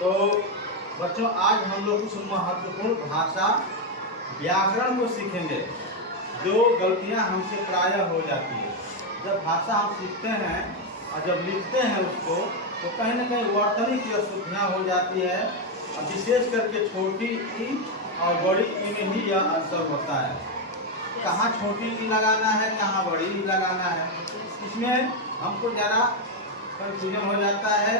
तो बच्चों आज हम लोग कुछ महत्वपूर्ण भाषा व्याकरण को सीखेंगे जो गलतियां हमसे प्रायः हो जाती है। जब भाषा हम सीखते हैं और जब लिखते हैं उसको तो कहीं ना कहीं वर्तनी की अशुद्धियाँ हो जाती है और विशेष करके छोटी ई और बड़ी ई में ही यह अंतर होता है। कहाँ छोटी ई लगाना है, कहाँ बड़ी ई लगाना है, इसमें हमको ज़रा कंफ्यूजन हो जाता है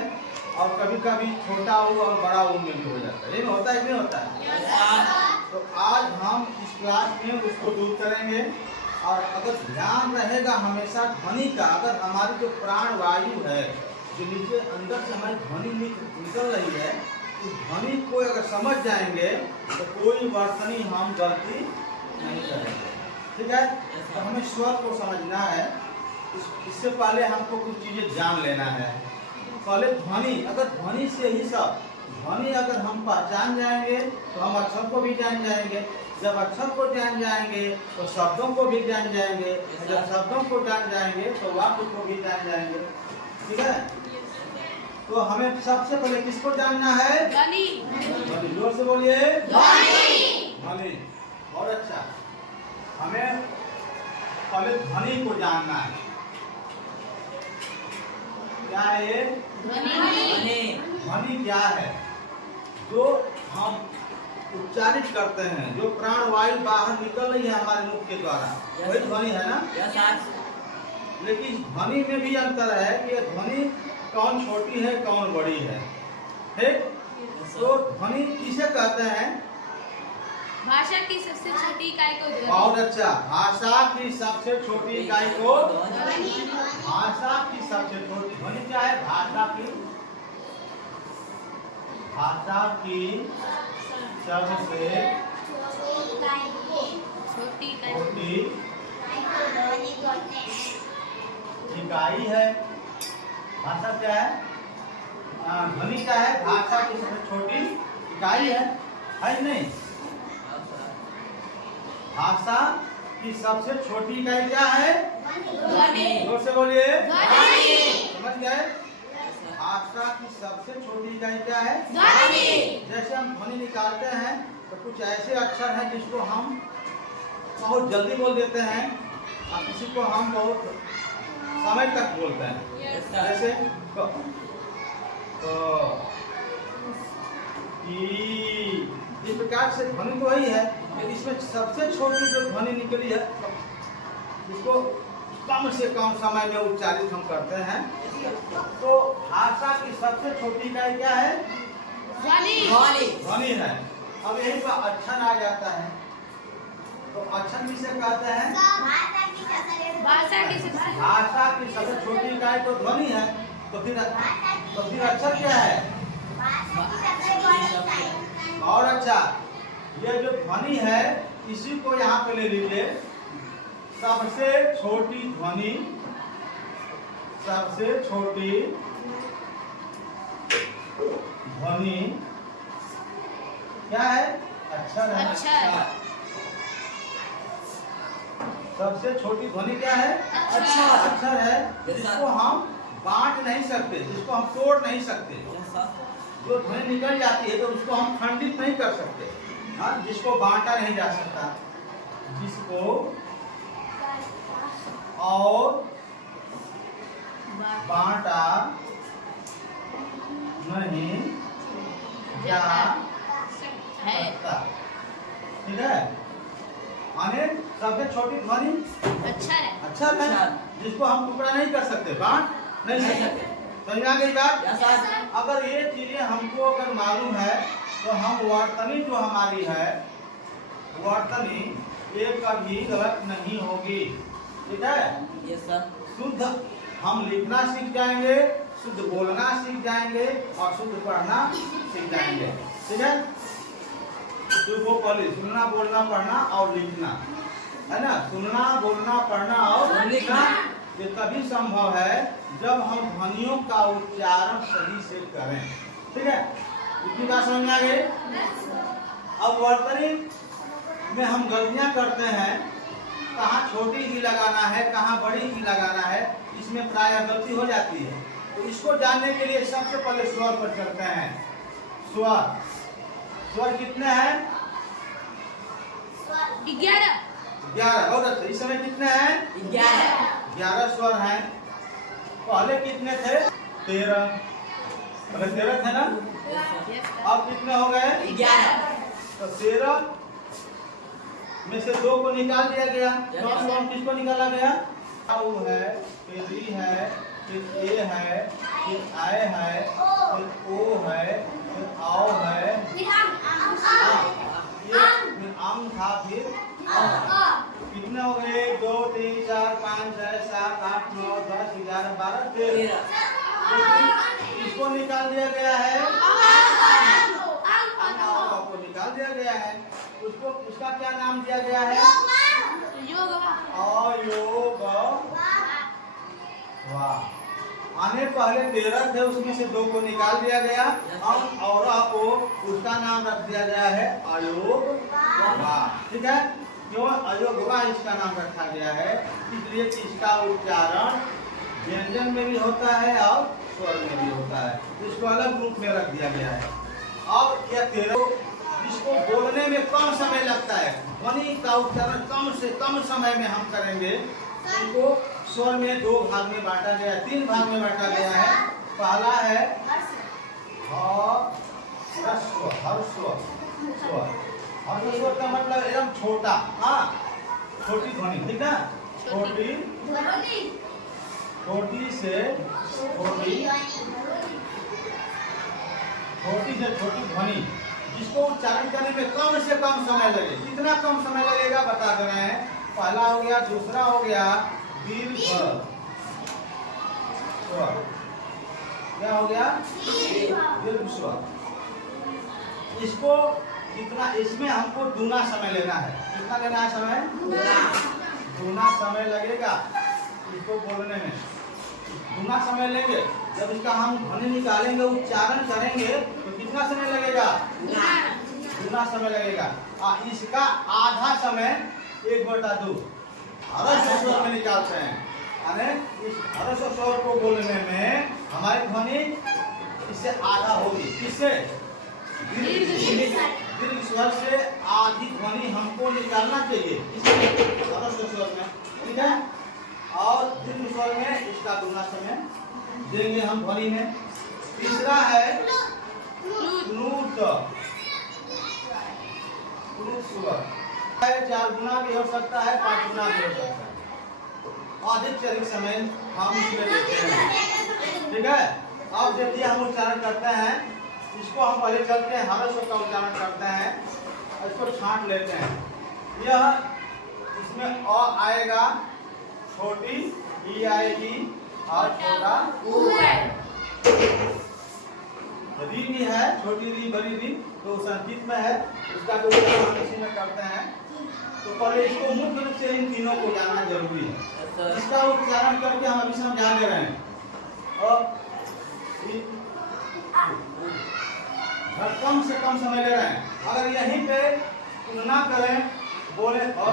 और कभी कभी छोटा ऊ और बड़ा ऊ में भी हो जाता है। ये होता है कि नहीं होता है? तो आज हम इस क्लास में उसको दूर करेंगे और अगर ध्यान रहेगा हमेशा ध्वनि का, अगर हमारी जो प्राण वायु है जो नीचे अंदर से हमारी ध्वनि निकल रही है, उस ध्वनि को अगर समझ जाएंगे तो कोई वर्तनी हम गलती नहीं करेंगे। ठीक है? तो हमें स्वर को समझना है। इससे पहले हमको कुछ चीज़ें जान लेना है। पहले ध्वनि, अगर ध्वनि से ही सब, ध्वनि अगर हम पहचान जाएंगे तो हम अक्षर को भी जान जाएंगे। जब अक्षर को जान जाएंगे तो शब्दों को भी जान जाएंगे। जब शब्दों को जान जाएंगे तो वाक्य को भी जान जाएंगे। ठीक है? तो हमें सबसे पहले किसको जानना है? ध्वनि। ध्वनि, जोर से बोलिए। ध्वनि। ध्वनि, बहुत अच्छा। हमें पहले ध्वनि को जानना है। क्या है ये? ध्वनि। ध्वनि क्या है? जो हम उच्चारित करते हैं, जो प्राण वायु बाहर निकल रही है हमारे मुख के द्वारा, वही ध्वनि है ना? लेकिन ध्वनि में भी अंतर है कि ध्वनि कौन छोटी है कौन बड़ी है। ठीक? तो ध्वनि किसे कहते हैं? भाषा की सबसे छोटी इकाई को ध्वनि। बहुत अच्छा। भाषा की सबसे छोटी इकाई को ध्वनि। भाषा की सबसे छोटी ध्वनि क्या है? भाषा की सबसे छोटी छोटी इकाई है। भाषा क्या है? ध्वनि क्या है? भाषा की सबसे छोटी इकाई है कि नहीं? भाषा की सबसे छोटी इकाई क्या है? ध्वनि। जोर से बोलिए। ध्वनि। समझ गए? भाषा की सबसे छोटी इकाई क्या है? ध्वनि। जैसे हम ध्वनि निकालते हैं तो कुछ ऐसे अक्षर हैं जिसको हम बहुत जल्दी बोल देते हैं और किसी को हम बहुत समय तक बोलते हैं। जैसे इस प्रकार से ध्वनि तो वही है, लेकिन इसमें सबसे छोटी जो ध्वनि निकली है इसको कम से कम समय में उच्चारित हम करते हैं। तो भाषा की सबसे छोटी इकाई क्या है? ध्वनि। ध्वनि है। अब यहीं पर अक्षर आ जाता है। तो अक्षर किसे कहते हैं? भाषा की सबसे भाषा की सबसे छोटी इकाई तो ध्वनि है। तो फिर अक्षर क्या है? और अच्छा, ये जो ध्वनि है इसी को यहाँ पे ले लीजिए। सबसे छोटी ध्वनि, सबसे छोटी ध्वनि क्या है? अक्षर है। अक्षर। सबसे छोटी ध्वनि क्या है? अक्षर। अक्षर है जिसको हम बांट नहीं सकते, जिसको हम तोड़ नहीं सकते। जो ध्वनि निकल जाती है तो उसको हम खंडित नहीं कर सकते। हाँ, जिसको बांटा नहीं जा सकता, जिसको और बांटा नहीं जा सकता। ठीक है? माने सबसे छोटी ध्वनि अक्षर है जिसको हम टुकड़ा नहीं कर सकते, बांट नहीं सकते। समझ आ गई बात? अगर ये चीजें हमको अगर मालूम है तो हम वर्तनी जो हमारी है, वर्तनी ये कभी गलत नहीं होगी। ठीक है? शुद्ध हम लिखना सीख जाएंगे, शुद्ध बोलना सीख जाएंगे और शुद्ध पढ़ना सीख जाएंगे। ठीक है? तो पहले सुनना, बोलना, पढ़ना और लिखना, है ना? सुनना, बोलना, पढ़ना और लिखना ये तभी संभव है जब हम ध्वनियों का उच्चारण सही से करें। ठीक है? इतनी बात समझ में आ गई? अब वर्तनी में हम गलतियां करते हैं, कहाँ छोटी ही लगाना है, कहाँ बड़ी ही लगाना है, इसमें प्रायः गलती हो जाती है। तो इसको जानने के लिए सबसे पहले स्वर पर चलते हैं। स्वर। स्वर कितने हैं? 11। 11। बहुत अच्छा। इस समय कितने हैं? 11 स्वर हैं। पहले कितने थे? 13। पहले 13 थे ना? अब कितने हो गए? 11। तो 13 में से 2 को निकाल दिया गया। कौन किसको निकाला गया? आउ है, फिर री है, फिर ए है, फिर आए है, फिर ओ है, फिर आओ है, फिर आम था, फिर कितने हो गए? 2 3 4 5 6 7 8 9 10 11 12 13। इसको निकाल दिया गया है। को निकाल दिया गया है। उसको उसका क्या नाम दिया गया है? अयोग। वाह। आने पहले 13 थे, उसमें से 2 को निकाल दिया गया और को उसका नाम रख दिया गया है अयोग। वाह। ठीक है। क्यों अयोगवा इसका नाम रखा गया है? इसलिए कि इसका उच्चारण व्यंजन में भी होता है और स्वर में भी होता है। इसको अलग रूप में रख दिया गया है। और यह 13 जिसको बोलने में कम समय लगता है, ध्वनि का उच्चारण कम से कम समय में हम करेंगे, उनको स्वर में 2 भाग में बांटा गया है, 3 भाग में बांटा गया है। पहला है ह्रस्व। ह्रस्व का मतलब एकदम छोटा। हाँ, छोटी ध्वनि। ठीक है। छोटी से छोटी ध्वनि जिसको उच्चारण करने में कम से कम समय लगे। कितना कम समय लगेगा बता दे रहे हैं। पहला हो गया, दूसरा हो गया दीर्घ स्वर। क्या हो गया? दीर्घ स्वर। इसको कितना, इसमें हमको दूना समय लेना है। कितना लेना है समय? दूना समय लगेगा इसको बोलने में। दूना समय लेंगे। जब इसका हम ध्वनि निकालेंगे, उच्चारण करेंगे, तो कितना समय लगेगा? दूना समय लगेगा। इसका आधा समय 1/2 ह्रस्व स्वर में निकालते हैं। यानी इस ह्रस्व स्वर को बोलने में हमारी ध्वनि इससे आधा होगी। किससे? दीर्घ स्वर से आधी ध्वनि हमको निकालना चाहिए ह्रस्व स्वर में। ठीक है। और दीर्घ स्वर में इसका दूना समय देंगे हम ध्वनि में। तीसरा है प्लूत स्वर। 4 गुना भी हो सकता है, 5 गुना भी हो सकता है। अधिक से अधिक समय हम इसमें लेते हैं। ठीक है। अब जब ये हम उच्चारण करते हैं, इसको हम पहले चलते हैं, ह्रस्व का उच्चारण करते हैं, इसको छांट लेते हैं। यह इसमें अ आएगा, छोटी ई आएगी और छोटा ऊ है। री भी है, छोटी री बड़ी री, तो संस्कृत में है। इसका जो उच्चारण हम इसी में करते हैं। तो पहले इसको मुख्य रूप से इन तीनों को जानना जरूरी है। इसका उच्चारण करके हम अभी समझा दे रहे हैं। और कम से कम समय ले रहे हैं। अगर यहीं पे तुलना करें, बोले और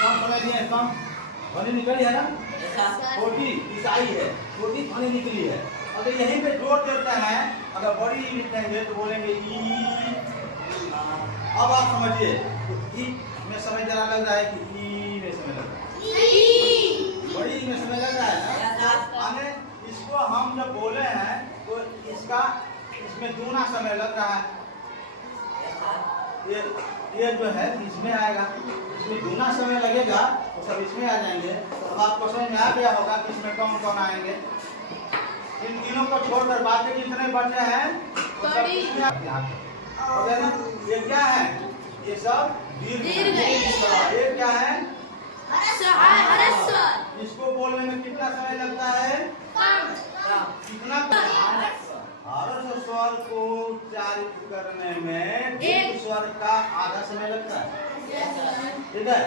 कम समय लिए, कम ध्वनि निकली है ना? छोटी ईसाई है, छोटी ध्वनि निकली है। अगर यहीं पे जोर देते हैं, अगर बड़ी लिखेंगे तो बोलेंगे ई। अब आप समझिए, ई में समय जरा लग रहा है कि ई में समय लग रहा है, बड़ी में समय लग रहा है ना? इसको हम जब बोले हैं तो इसमें दूना समय लग रहा है। ये जो है इसमें आएगा, इसमें दूना समय लगेगा तो सब इसमें आ जाएंगे। अब आपको समझ में आ गया होगा कि इसमें कौन कौन आएंगे। इन तीनों को छोड़कर बाकी जितने बचे हैं वो सब इसमें आ जाएंगे। ये क्या है? ये सब दीर्घ है। ये क्या है? इसको बोलने में कितना समय लगता है? कितना? ह्रस्व स्वर को उच्चारित करने में दीर्घ स्वर का आधा समय लगता है। ठीक है।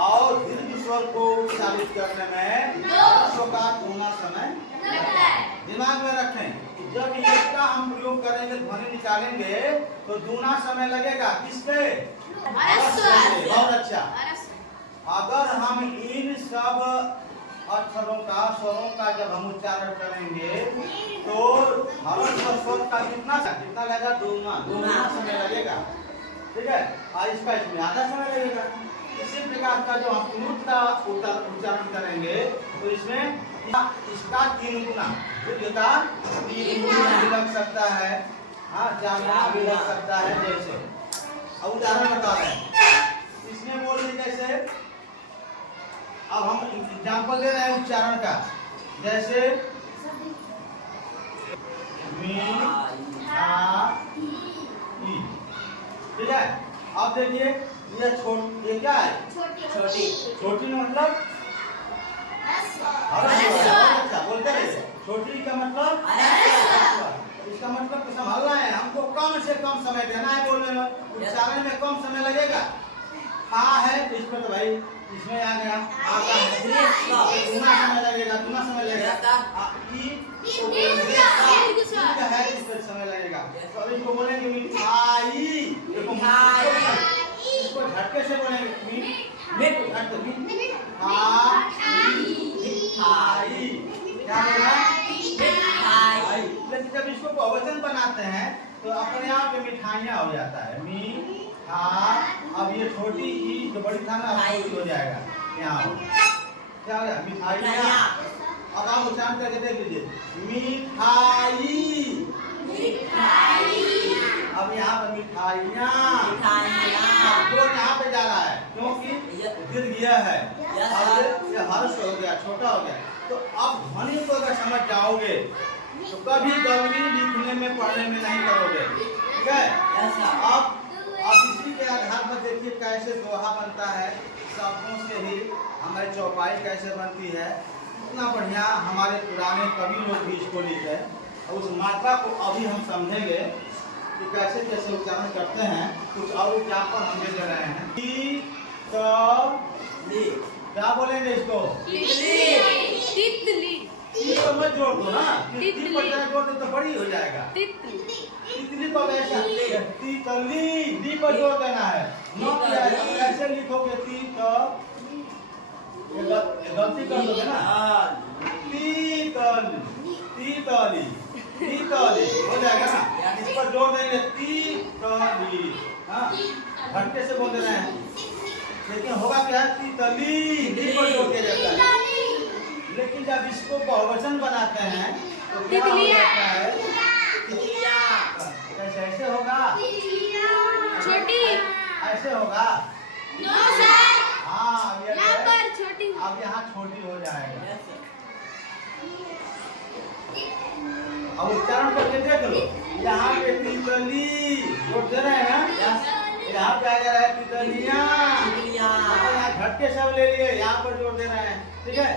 और दीर्घ स्वर को उच्चारित करने में ह्रस्व का दूना समय लगता है। दिमाग में रखें, जब इसका हम प्रयोग करेंगे, ध्वनि निकालेंगे, तो दूना समय लगेगा किसके? बहुत अच्छा। अगर हम इन सब अक्षरों का, स्वरों का जब हम उच्चारण करेंगे तो स्वर का कितना लगेगा? दूना समय लगेगा, ठीक है। और इसका इसमें आधा समय लगेगा। इसी प्रकार का जो हम प्लूत का उच्चारण करेंगे तो इसमें इसका 3 गुना, का 3 गुना भी लग सकता है, हाँ 4 गुना भी लग सकता है। जैसे अब उदाहरण बता रहे हैं, इसमें बोलिए कैसे। अब हम एग्जाम्पल दे रहे हैं उच्चारण का, जैसे मी आ ई, ठीक है। अब देखिए ये क्या है? छोटी मतलब अच्छा बोलते रहे। छोटी का मतलब इसका मतलब तो संभालना है हमको, कम से कम समय देना है बोलने में, उच्चारण में कम समय लगेगा। आ है तो इस पर तो भाई इसमें आ गया, दूना समय लगेगा, दूना समय लगेगा। है इस पर समय लगेगा। तो अब इसको बोलेंगे मिठाई, इसको झटके से बोलेंगे मिठाई, क्या बोला? मिठाई। लेकिन जब इसको बहुवचन बनाते हैं तो अपने आप में मिठाइयाँ हो जाता है। अब ये छोटी ई जो बड़ी था ना हो जाएगा, यहाँ क्या हो गया? मिठाइयाँ। अब आप उच्चारण करके देख लीजिए, मिठाई। अब यहाँ पर मिठाइयाँ, जो यहाँ पे जा रहा है क्योंकि गिर गया है, अब ये हर्ष हो गया, छोटा हो गया। तो अब ध्वनि को अगर समझ जाओगे तो कभी गलती लिखने में पढ़ने में नहीं करोगे, ठीक है। अब इसी के आधार पर देखिए कैसे दोहा बनता है, शब्दों से ही हमारी चौपाई कैसे बनती है। इतना बढ़िया हमारे पुराने कवि लोग भी इसको लिखे, और उस मात्रा को अभी हम समझेंगे कि कैसे कैसे उच्चारण करते हैं। कुछ और एग्जाम्पल हम दे रहे हैं। क्या बोलेंगे इसको? तितली। तो मत जोड़ दो ना, जोड़ दो तो बड़ी हो जाएगा। तितली को वैसा तितली दी पर जोड़ देना है, ऐसे लिखोगे गलती कर दोगे ना। तीतली हो जाएगा ना, इस पर जोड़ देंगे तीतली, हाँ झटके से बोल देना है। लेकिन होगा क्या? तीतली दी पर जोड़ दिया जाता है। लेकिन जब इसको बहुवचन बनाते हैं तो क्या हो जाता है? कैसे ऐसे होगा? छोटी ऐसे होगा। हाँ छोटी, अब यहाँ छोटी हो जाएगा। अब उच्चारण करके देख लो, यहाँ पे तितली जोड़ दे रहे हैं ना, यहाँ पे आ जा रहा है तितलियाँ, यहाँ झटके सब ले लिए, यहाँ पर जोड़ दे रहे हैं, ठीक है।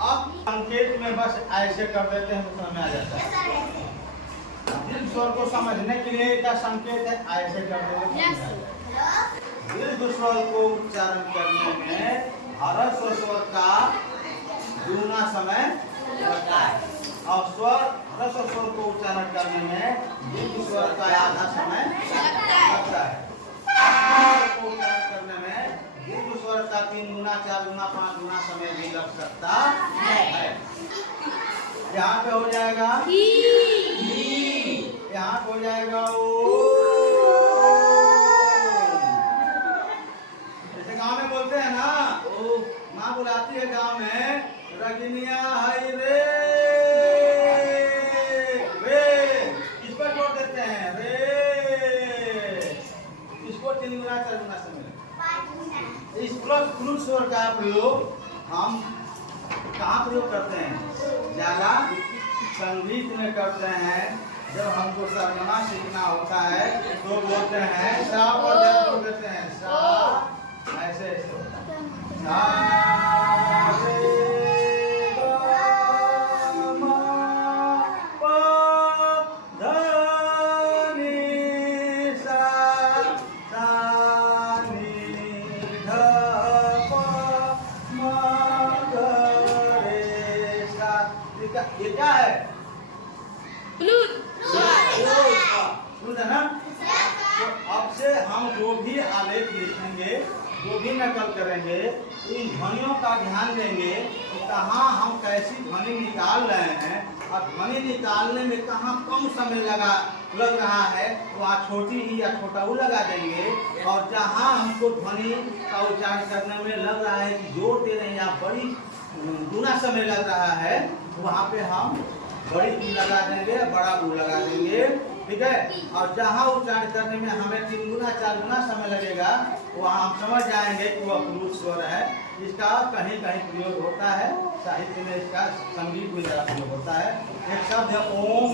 अब संकेत में बस ऐसे कर देते हैं तो समझ में आ जाता है। दीर्घ स्वर को समझने के लिए क्या संकेत है, ऐसे कर देते हैं। दीर्घ स्वर को उच्चारण करने में ह्रस्व स्वर का दूना समय लगता है, और ह्रस्व स्वर को उच्चारण करने में दीर्घ स्वर का आधा समय लगता है। को उच्चारण करने में दीर्घ स्वर का 3 गुना 4 गुना 5 गुना समय भी लग सकता है। यहाँ पे हो जाएगा, यहाँ पे हो जाएगा ओ। जैसे गांव में बोलते हैं ना, माँ बुलाती है गांव में, रजनिया हाय रे, इस पर जोड़ देते हैं रे। इसको 3 गुना 4 गुना समय लगता है। इस प्लस स्वर का प्रयोग हम कहाँ प्रयोग करते हैं? ज्यादा संगीत में करते हैं। जब हमको सरगमा सीखना होता है तो बोलते हैं सा पर जोड़ देते हैं, सा ऐसे ऐसे होता है। सा रे ग म प ध नि सा नि ध प म ग रे सा। ये क्या है? प्लूत है ना। तो अब से हम जो भी आलेख लिखेंगे जो भी नकल करेंगे तो इन ध्वनियों का ध्यान देंगे कि कहाँ हम कैसी ध्वनि निकाल रहे हैं और ध्वनि निकालने में कहाँ कम समय लग रहा है, वहाँ छोटी ही या छोटा ऊ लगा देंगे। और जहाँ हमको ध्वनि का उच्चारण करने में लग रहा है कि जोर दे रहे हैं या बड़ी गुना समय लग रहा है, वहाँ पे हम बड़ी ई लगा देंगे, बड़ा ऊ लगा देंगे, ठीक है। और जहाँ उच्चारण करने में हमें 3 गुना 4 गुना समय लगेगा, वहाँ हम समझ जाएंगे कि वह पुरुष स्वर है। इसका कहीं कहीं प्रयोग होता है, साहित्य में इसका संगीत में ज़्यादा प्रयोग होता है। एक शब्द है ओम,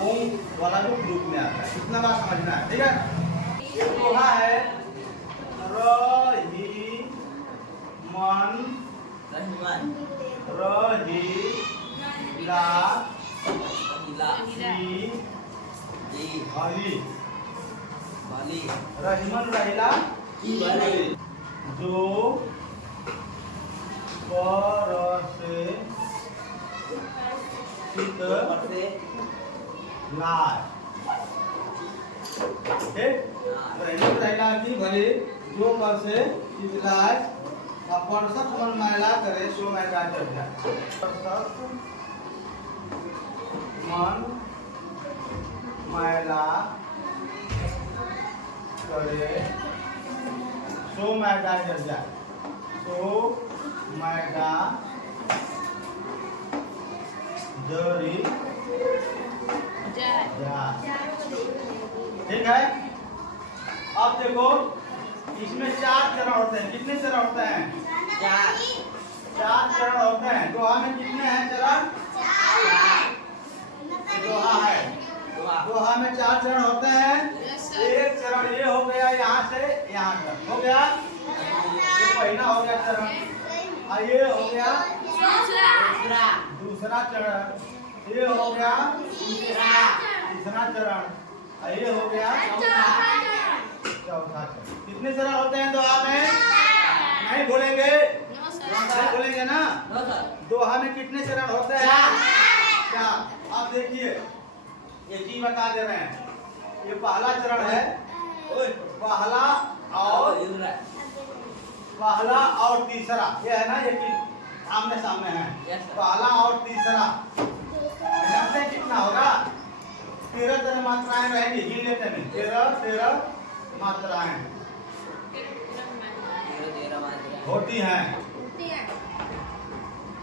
ओम वाला जो ग्रुप में आता है, इतना बात समझना है, ठीक है। एक दोहा है रही मन रही हली रहीमन रहिला जो परसे चित लाय, रहीमन रहिला की भले जो पर से चित लाय, परसत मन मैला करे सो मैला जब जाए। परसत मन मैला करे सो मैला जब जाए, सो मैला जरी जा, ठीक है। अब देखो इसमें 4 चरण होते हैं। कितने चरण होते हैं? 4 चरण होते हैं। दोहा में कितने हैं चरण? 4। दोहा है, दोहा में 4 चरण होते हैं। एक चरण ये हो गया यहाँ से यहाँ तक हो गया, ये पहला हो गया चरण। और ये हो गया दूसरा चरण, ये हो गया तीसरा चरण, और ये हो गया चौथा चरण। कितने चरण होते हैं दोहा में? नहीं बोलेंगे? नहीं बोलेंगे ना? दोहा में कितने चरण होते हैं? 4। अब देखिए एक ही बता दे रहे हैं। ये पहला चरण है, पहला और तीसरा, ये है ना, ये आमने सामने है। पहला और तीसरा से कितना होगा? 13 मात्राएं रहेंगी। गिन लेते हैं, 13 मात्राएं होती हैं।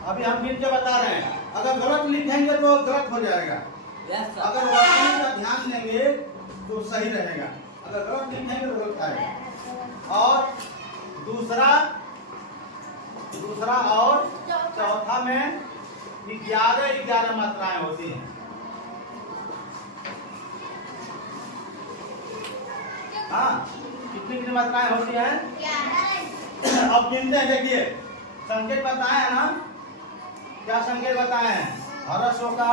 अभी हम गिन के बता रहे हैं। अगर गलत लिखेंगे तो गलत हो जाएगा, अगर वाक्य का ध्यान देंगे तो सही रहेगा, अगर गलत लिखेंगे तो गलत आएगा। और दूसरा और चौथा में 11 मात्राएं होती हैं। हाँ, कितनी मात्राएं होती हैं? 11। अब गिनते हैं। देखिए संकेत बताए हैं ना, क्या संकेत बताए हैं? हर्षों का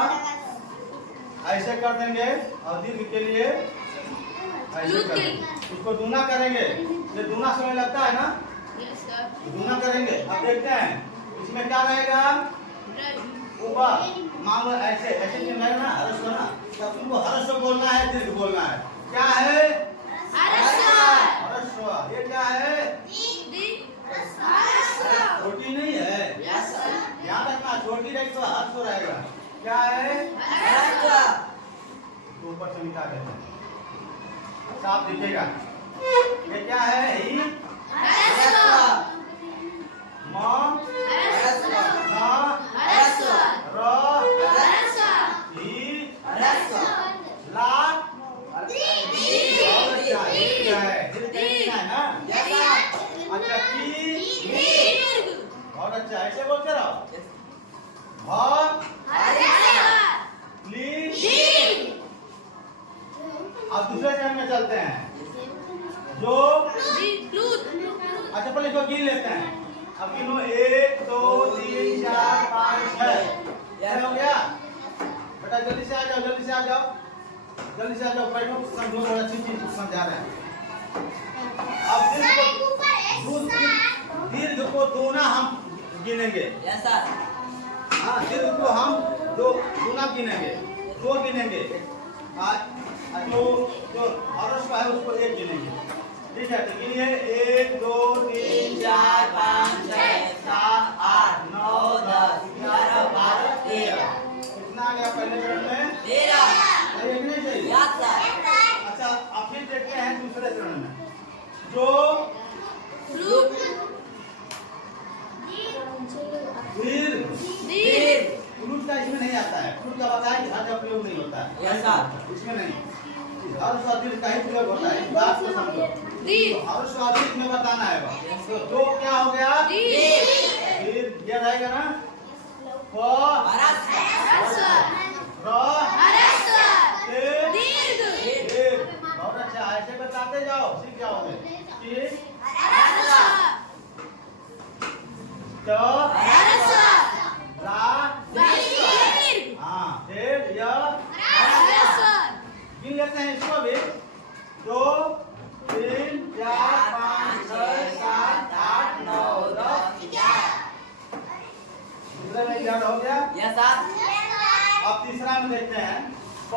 ऐसे कर देंगे और दीर्घ के लिए ऐसे कर देंगे। इसको दूना करेंगे, ये दूना समय लगता है ना, दूना करेंगे। अब देखते हैं इसमें क्या रहेगा। ऊपर मान लो ऐसे ऐसे रहेगा ना, हर्ष ना, तब तुमको हर्ष बोलना है, दीर्घ बोलना है। क्या है? हर्ष। ये क्या है? छोटी नहीं है, ध्यान रखना, छोटी रहेगी तो हर्ष रहेगा। क्या है? तो ऊपर से मिटा देते हैं, साफ दिखेगा। ये क्या है? ही बहुत अच्छा, ऐसे बोलते रहो। अब दूसरे चरण में चलते हैं। जो अच्छा पहले इसको गिन लेते हैं। अब गिनो 1 2 3 4 5 6। यह हो गया बेटा, जल्दी से आ जाओ, जल्दी से आ जाओ, जल्दी से आ जाओ, बैठो, समझो, बहुत अच्छी चीज समझा रहे हैं। अब दीर्घ को दूना हम गिनेंगे। हाँ, दीर्घ को हम दूना गिनेंगे, 2 गिनेंगे। जो हर्ष का है उसको 1 गिनेंगे। ठीक है, तो गिनिए 1 2 3 4 5 6 7 8 9 10 11 12 13। कितना आ गया पहले चरण में? 13। सही नहीं चाहिए? Yes sir. अच्छा, अब फिर देखते हैं दूसरे चरण में जो फ्रूट धीर फ्रूट का इसमें नहीं आता है। फ्रूट का बताया कि हर का प्रयोग नहीं होता है। Yes sir. इसमें नहीं, हर स्वादिष्ट का ही प्रयोग होता है। इस बात को समझो। धीर तो हर स्वादिष्ट में बताना है बस। तो दो क्या हो गया? धीर दिया जाएगा ना। प रस र दीर्घ दीर्घ। बहुत अच्छा, ऐसे बताते जाओ, सीख जाओगे। कि च रा हाँ फिर य गिन लेते हैं इसको भी। 2 3 4 5 6 7 8 9 10 दूसरा में याद हो गया। Yes sir. अब तीसरा में देखते हैं। प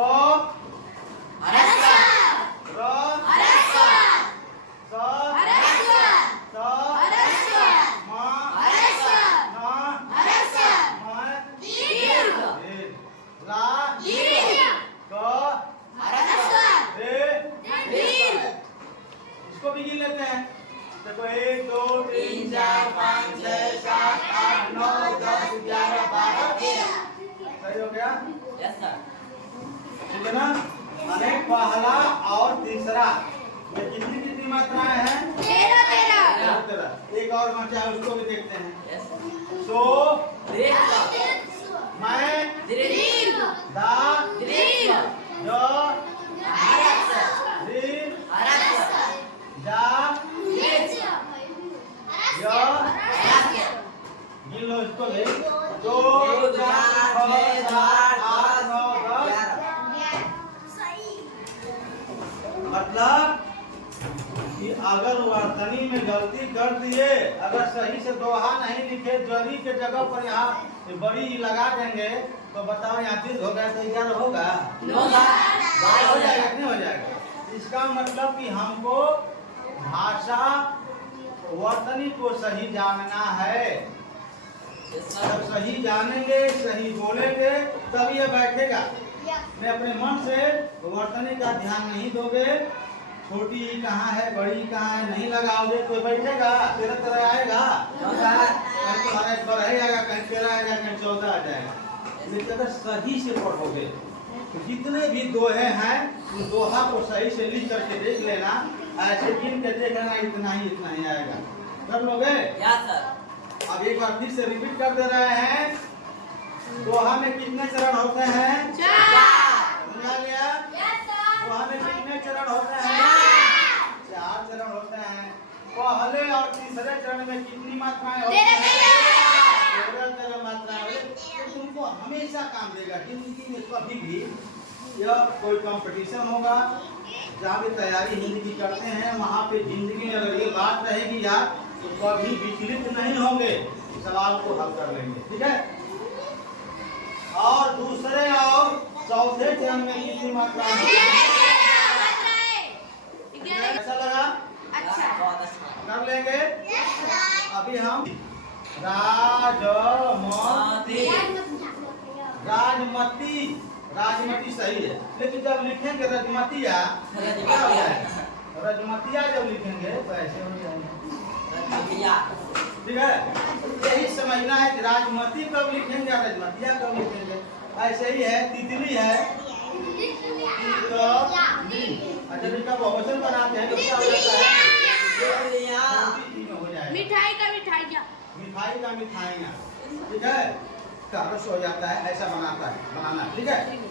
र स स म न दीर्घ ला क रे। इसको भी गिन लेते हैं। देखो 1 2 3 4 5 6 7 8 9 10 11 12 13। सही हो गया? Yes sir. ठीक है ना? माने पहला और तीसरा में कितनी कितनी मात्राएं हैं? 13। एक और मात्रा है, उसको भी देखते हैं। Yes so sir. मैं दीर्घ दा दीर्घ जो रस री रस जा यो गिन लो इसको भी। 2 4 6 7 8 9 10। मतलब कि अगर वर्तनी में गलती कर दिए, अगर सही से दोहा नहीं लिखे, जरी के जगह पर यहाँ बड़ी लगा देंगे, तो बताओ यहाँ दीर्घ हो गया तो 11 होगा? No sir. हो जाएगा नहीं हो जाएगा? इसका मतलब कि हमको भाषा वर्तनी को सही जानना है। यस जब सर। सही जानेंगे, सही बोलेंगे, तब ये बैठेगा। मैं अपने मन से वर्तनी का ध्यान नहीं दोगे, छोटी कहाँ है बड़ी कहाँ है नहीं लगाओगे, तो बैठेगा तेरा तरह आएगा। No sir. कहीं तुम्हारा 12 आएगा, कहीं 13 आएगा, कहीं 14 आ जाएगा। लेकिन अगर सही से पढ़ोगे तो जितने भी दोहे हैं उन दोहा को सही से लिख करके देख लेना, ऐसे गिन के देख लेना, इतना ही आएगा। कर लोगे? Yes sir. अब एक बार फिर से रिपीट कर दे रहे हैं। दोहा में कितने चरण होते हैं? 4 समझा गया? दोहा में कितने चरण होते हैं? 4 चरण होते हैं। पहले और तीसरे चरण में कितनी मात्राएं होती हैं? 13 मात्राएं होती हैं। तो तुमको हमेशा काम देगा जिंदगी में। कभी भी यह कोई कंपटीशन होगा, जहाँ भी तैयारी हिंदी की करते हैं, वहाँ पे जिंदगी में अगर ये बात रहेगी यार, तो कभी विचलित नहीं होंगे, सवाल को हल कर लेंगे। ठीक है? और दूसरे और चौथे चरण में कितनी मात्राएं होती हैं? ऐसा लगा? अच्छा बहुत अच्छा। कर लेंगे। अभी हम राजमती सही है, लेकिन जब लिखेंगे रजमतिया क्या हो जाएगा? रजमतिया जब लिखेंगे तो ऐसे हो जाएगा। ठीक है? यही समझना है कि राजमती कब लिखेंगे और रजमतिया कब लिखेंगे। ऐसे ही है, तितली है, अच्छा इसका बहुवचन बनाते हैं तो क्या हो जाता है? हो जाएगा। मिठाई का मिठाइयाँ। मिठाई का मिठाइयाँ। ठीक है? का रस हो जाता है, ऐसा बनाना। ठीक है? ठीक।